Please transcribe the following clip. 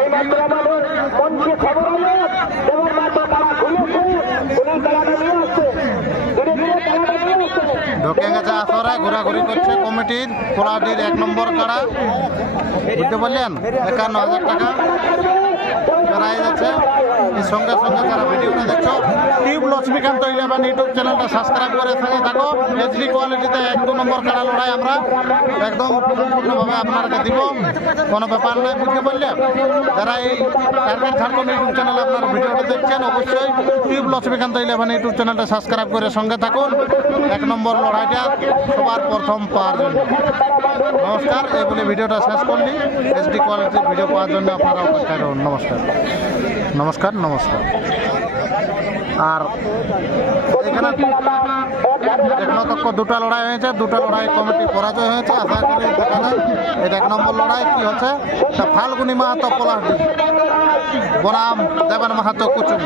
এই মাত্র আমাদের মঞ্চে খবর হলো যেমন মাত্র তারা ঘুরেছে উনি তারা নিয়ে আসছে ধীরে ধীরে তারা নিয়ে আসছে ঢুকে গেছে আসরে, ঘোরাঘুরি করছে কমিটির পোলাহাটির 1 নম্বর কাড়া। বুঝতে পারলেন, 51,000 টাকা প্রাইজ আছে। এর সঙ্গে সঙ্গে যারা ভিডিওটা দেখছো, টিউব লক্ষ্মীকান্ত 11 ইউটিউব চ্যানেলটা সাবস্ক্রাইব করে সঙ্গে থাকো। এইচডি কোয়ালিটিতে 1-2 নম্বর কাড়া লড়াই আমরা একদম সম্পূর্ণভাবে আপনাদেরকে দিব, কোনো ব্যাপার নয়। বুঝতে পারলে, যারা এই টার্গেট ঝাড়খণ্ড ইউটিউব চ্যানেলে আপনারা ভিডিওটা দেখছেন, অবশ্যই টিউব লক্ষ্মীকান্ত 11 ইউটিউব চ্যানেলটা সাবস্ক্রাইব করে সঙ্গে থাকুন। 1 নম্বর লড়াইটা সবার প্রথম পাওয়ার জন্য। নমস্কার, এই বলে ভিডিওটা শেষ করলি। এইচডি কোয়ালিটির ভিডিও পাওয়ার জন্য আপনারা অপেক্ষা করুন। নমস্কার নমস্কার নমস্কার। আর এখানে এখনো তক 2টা লড়াই হয়েছে, 2টা লড়াই কমিটি পরাজয় হয়েছে। আশা করি দেখা যায় এটা 1 নম্বর লড়াই কি হচ্ছে, ফাল্গুনি মাহাতো পোলাহাটি বনাম দেবান মাহাতো কুচুম।